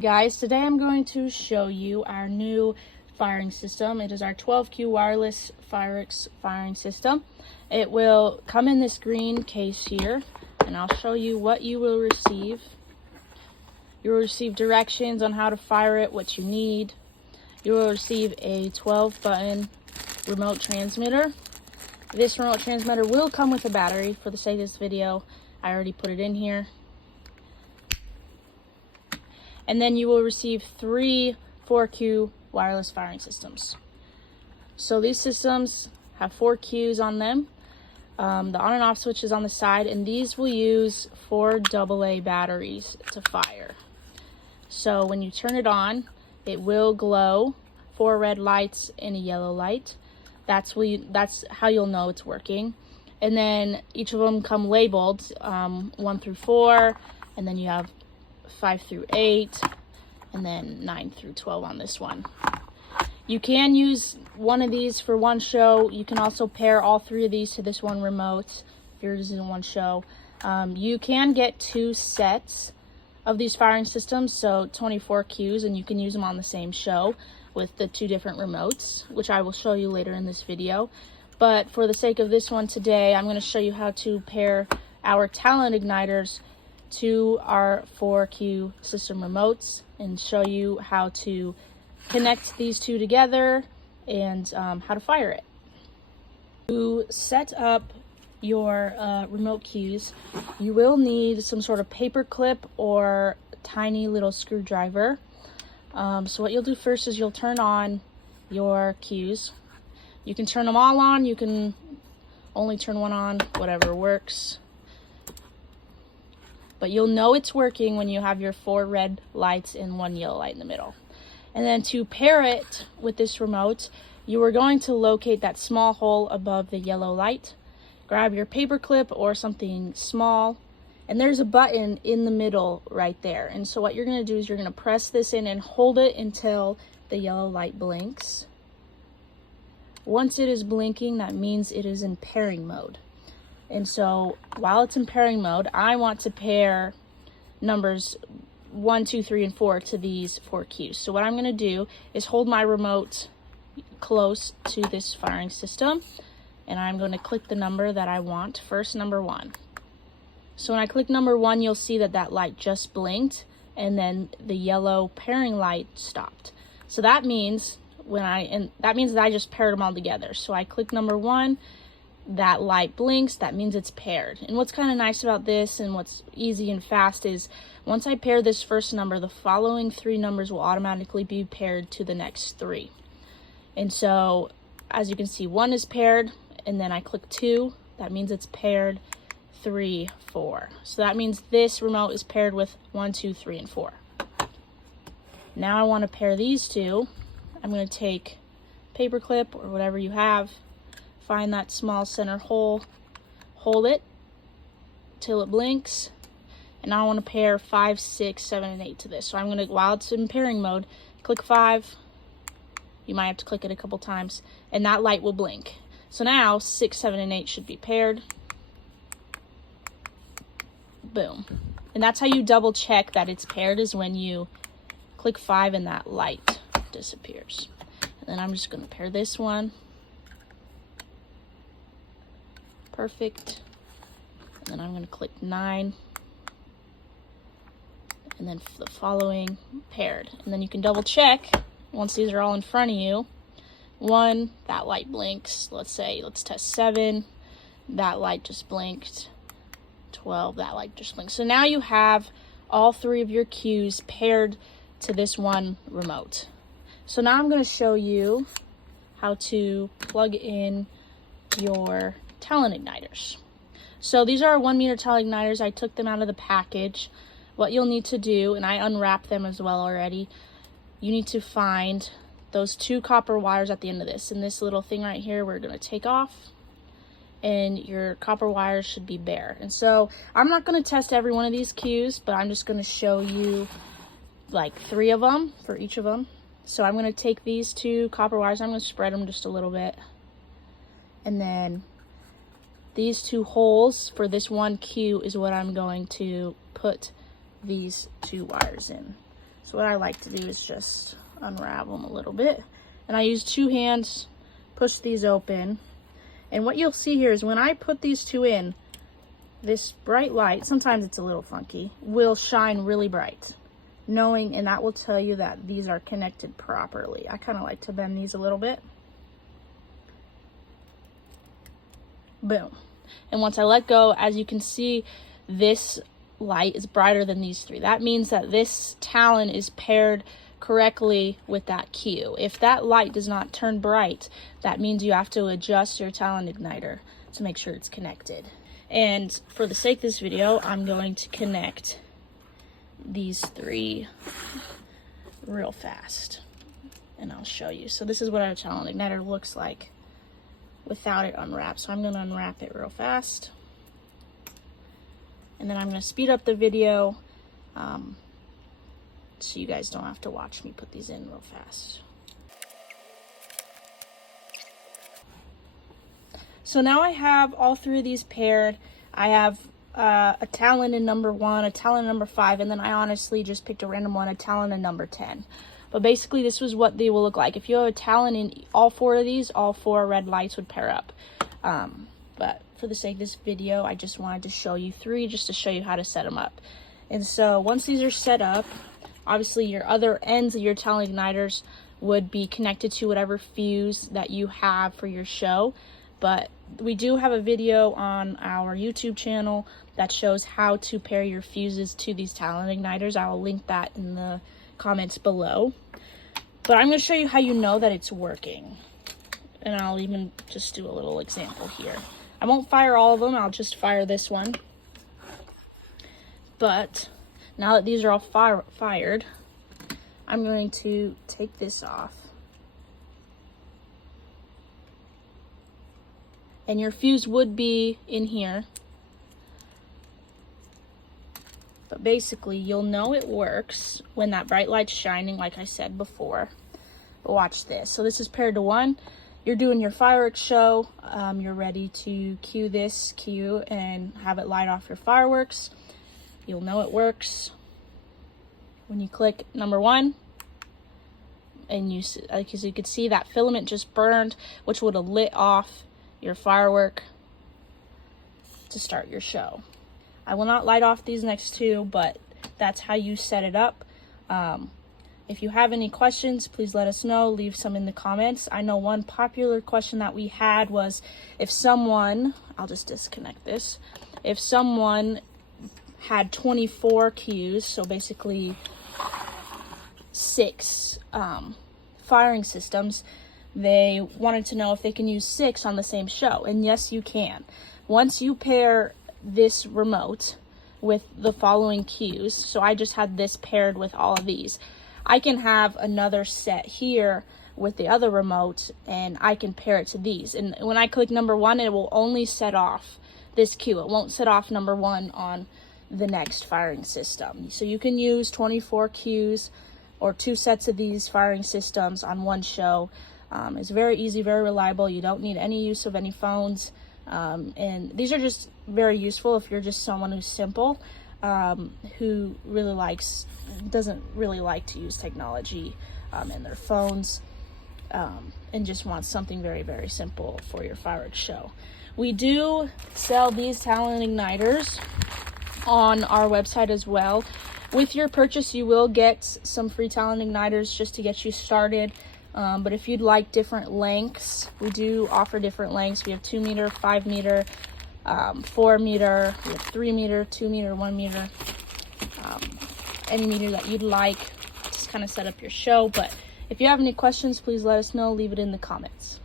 Guys, today I'm going to show you our new firing system. It is our 12Q wireless Firex firing system. It will come in this green case here, and I'll show you what you will receive. You will receive directions on how to fire it, what you need. You will receive a 12-button remote transmitter. This remote transmitter will come with a battery. For the sake of this video, I already put it in here. And then you will receive 3 4Q wireless firing systems. So these systems have 4 Qs on them. The on and off switch is on the side, and these will use 4 AA batteries to fire. So when you turn it on, it will glow 4 red lights and a yellow light. That's how you'll know it's working. And then each of them come labeled 1 through 4, and then you have 5 through 8, and then 9 through 12 on this one. You can use one of these for one show. You can also pair all 3 of these to this one remote if yours is in one show. You can get 2 sets of these firing systems, so 24 Qs, and you can use them on the same show with the 2 different remotes, which I will show you later in this video. But for the sake of this one today, I'm going to show you how to pair our Talon igniters to our 4Q system remotes and show you how to connect these 2 together and how to fire it. To set up your remote Qs, you will need some sort of paper clip or tiny little screwdriver. So what you'll do first is you'll turn on your Qs. You can turn them all on, you can only turn one on, whatever works. But you'll know it's working when you have your 4 red lights and 1 yellow light in the middle. And then to pair it with this remote, you are going to locate that small hole above the yellow light. Grab your paper clip or something small, and there's a button in the middle right there. And so what you're going to do is you're going to press this in and hold it until the yellow light blinks. Once it is blinking, that means it is in pairing mode. And so while it's in pairing mode, I want to pair numbers 1, 2, 3, and 4 to these 4 Qs. So what I'm going to do is hold my remote close to this firing system, and I'm going to click the number that I want. First, number 1. So when I click number 1, you'll see that that light just blinked, and then the yellow pairing light stopped. So that means that I just paired them all together. So I click number 1. That light blinks, that means it's paired. And what's kind of nice about this and what's easy and fast is once I pair this first number, the following 3 numbers will automatically be paired to the next 3. And so as you can see, 1 is paired, and then I click 2, that means it's paired 3, 4. So that means this remote is paired with 1, 2, 3, and 4. Now I want to pair these 2. I'm going to take paper clip or whatever you have. Find that small center hole, hold it till it blinks, and now I want to pair 5, 6, 7, and 8 to this. So I'm going to, while it's in pairing mode, click 5. You might have to click it a couple times, and that light will blink. So now 6, 7, and 8 should be paired. Boom. And that's how you double check that it's paired, is when you click 5 and that light disappears. And then I'm just going to pair this one. Perfect. And then I'm going to click 9, and then the following paired. And then you can double check once these are all in front of you. 1, that light blinks. Let's test 7, that light just blinked. 12, that light just blinked. So now you have all 3 of your Qs paired to this one remote. So now I'm going to show you how to plug in your Talon igniters. So these are 1 meter Talon igniters. I took them out of the package. What you'll need to do, and I unwrapped them as well already, you need to find those 2 copper wires at the end of this. And this little thing right here, we're going to take off, and your copper wires should be bare. And so I'm not going to test every one of these Qs, but I'm just going to show you like 3 of them for each of them. So I'm going to take these 2 copper wires, I'm going to spread them just a little bit, and then these 2 holes for this 1 Q is what I'm going to put these 2 wires in. So what I like to do is just unravel them a little bit. And I use 2 hands, push these open. And what you'll see here is when I put these 2 in, this bright light, sometimes it's a little funky, will shine really bright. And that will tell you that these are connected properly. I kind of like to bend these a little bit. Boom. And once I let go, as you can see, this light is brighter than these 3. That means that this Talon is paired correctly with that cue. If that light does not turn bright, that means you have to adjust your Talon igniter to make sure it's connected. And for the sake of this video, I'm going to connect these 3 real fast, and I'll show you. So this is what our Talon igniter looks like without it unwrapped. So I'm going to unwrap it real fast, and then I'm going to speed up the video so you guys don't have to watch me put these in real fast. So now I have all 3 of these paired. I have a Talon in number 1, a Talon in number 5, and then I honestly just picked a random one, a Talon in number 10. But basically this was what they will look like. If you have a Talon in all 4 of these, all 4 red lights would pair up. But for the sake of this video, I just wanted to show you 3 just to show you how to set them up. And so once these are set up, obviously your other ends of your Talon igniters would be connected to whatever fuse that you have for your show. But we do have a video on our YouTube channel that shows how to pair your fuses to these Talon igniters. I will link that in the comments below. But I'm going to show you how you know that it's working. And I'll even just do a little example here. I won't fire all of them, I'll just fire this one. But now that these are all fired, I'm going to take this off. And your fuse would be in here. But basically, you'll know it works when that bright light's shining, like I said before. But watch this. So this is paired to 1. You're doing your fireworks show. You're ready to cue this cue and have it light off your fireworks. You'll know it works when you click number 1. And you, as you can see, that filament just burned, which would have lit off your firework to start your show. I will not light off these next 2, but that's how you set it up. If you have any questions, please let us know. Leave some in the comments. I know one popular question that we had was if someone, I'll just disconnect this, if someone had 24 cues, so basically 6 firing systems, they wanted to know if they can use 6 on the same show. And yes, you can. Once you pair this remote with the following cues, so I just had this paired with all of these, I can have another set here with the other remote and I can pair it to these. And when I click number 1, it will only set off this cue. It won't set off number 1 on the next firing system. So you can use 24 cues or 2 sets of these firing systems on one show. It's very easy, very reliable. You don't need any use of any phones. And these are just very useful if you're just someone who's simple, who really doesn't really like to use technology in their phones, and just wants something very, very simple for your fireworks show. We do sell these Talon igniters on our website as well. With your purchase, you will get some free Talon igniters just to get you started. But if you'd like different lengths, we do offer different lengths. We have 2 meter, 5 meter, 4 meter, we have 3 meter, 2 meter, 1 meter, any meter that you'd like. Just kind of set up your show. But if you have any questions, please let us know. Leave it in the comments.